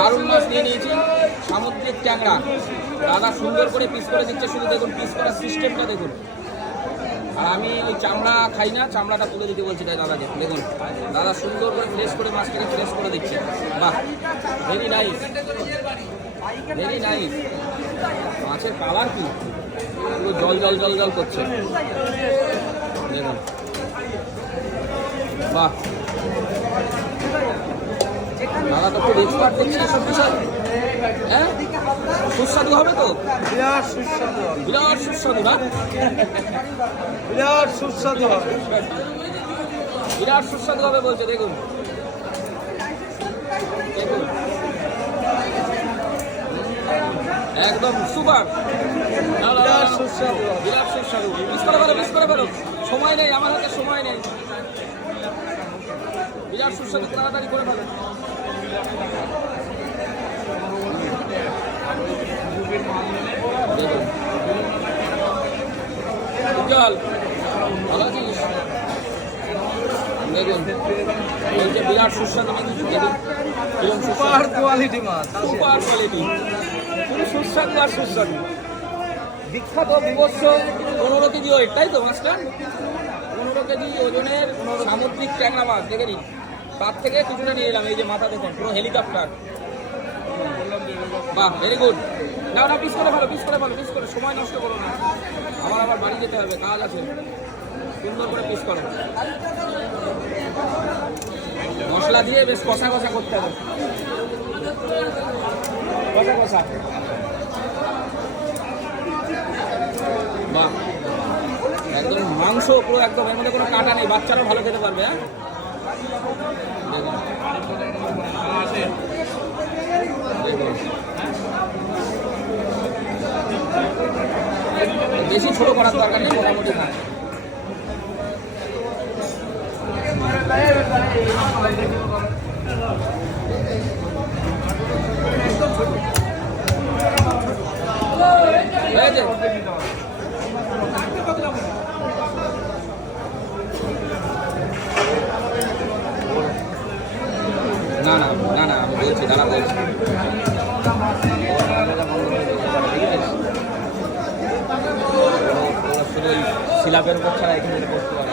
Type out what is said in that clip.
দারুণ মাছ নিয়ে নিয়েছি, সামুদ্রিক ট্যাংরা। দাদা সুন্দর করে পিস করে দিচ্ছে, শুধু দেখুন পিস করার সিস্টেমটা দেখুন। আর আমি ওই চামড়া খাই না, চামড়াটা তুলে দিতে বলছি তাই দাদাকে। দেখুন দাদা সুন্দর করে ফ্রেশ করে মাছটাকে ফ্রেশ করে দিচ্ছে। বাহ, ভেরি নাইস, ভেরি নাইস। মাছের কালার কি পুরো জল জল জল জল করছে, দেখুন। বাহ, দাদা তো খুব এক্সপার্ট দেখছি এসব বিষয়। হ্যাঁ, সুস্বাদু হবে তো? বিরাট সুস্বাদু হবে, বিরাট সুস্বাদু না? বিরাট সুস্বাদু হবে, বিরাট সুস্বাদু হবে বলছে। দেখুন দেখুন, একদম সুপার, বিরাট সুস্বাদু হবে। বিরাট সুস্বাদু। মিস করে ফেলো, মিস করে ফেলো, সময় নেই আমার হাতে, সময় নেই। বিরাট সুস্বাদু, তাড়াতাড়ি করে ফেলো। দেখুন উজ্জ্বল, ভালো আছিস? দেখুন এই যে বিরাট সুস্বাদু, দেখুন সুপার কোয়ালিটি মাছ, সুপার কোয়ালিটি, পুরো সুস্বাদু আর সুস্বাদু। বিখ্যাত বিভৎস 15 কেজি ওয়েট, তাই তো মাছটা? 15 কেজি ওজনের সামুদ্রিক ট্যাংরা মাছ, দেখে নিন। তার থেকে কিছুটা নিয়ে এলাম। এই যে মাথা দেখুন, পুরো হেলিকপ্টার। বাহ, ভেরি গুড। না না, পিস করে ভালো, পিস করে ভালো, পিস করে, সময় নষ্ট করো না, আমার আবার বাড়ি যেতে হবে, কাজ আছে। সুন্দর করে পিস করো, মশলা দিয়ে বেশ কষা কষা করতে হবে, কষা কষা। বাহ, একদম মাংস পুরো একদম, এর মধ্যে কোনো কাঁটা নেই, বাচ্চারাও ভালো খেতে পারবে। হ্যাঁ, দেখুন দেখুন, বেশি ছোট করার দরকার নেই, মোটামুটি না। হয়েছে? না না না না, আমি বলছি, দাদা বলছি। শুধু ওই শিলাপের উপর ছাড়া এখানে করতে পারে।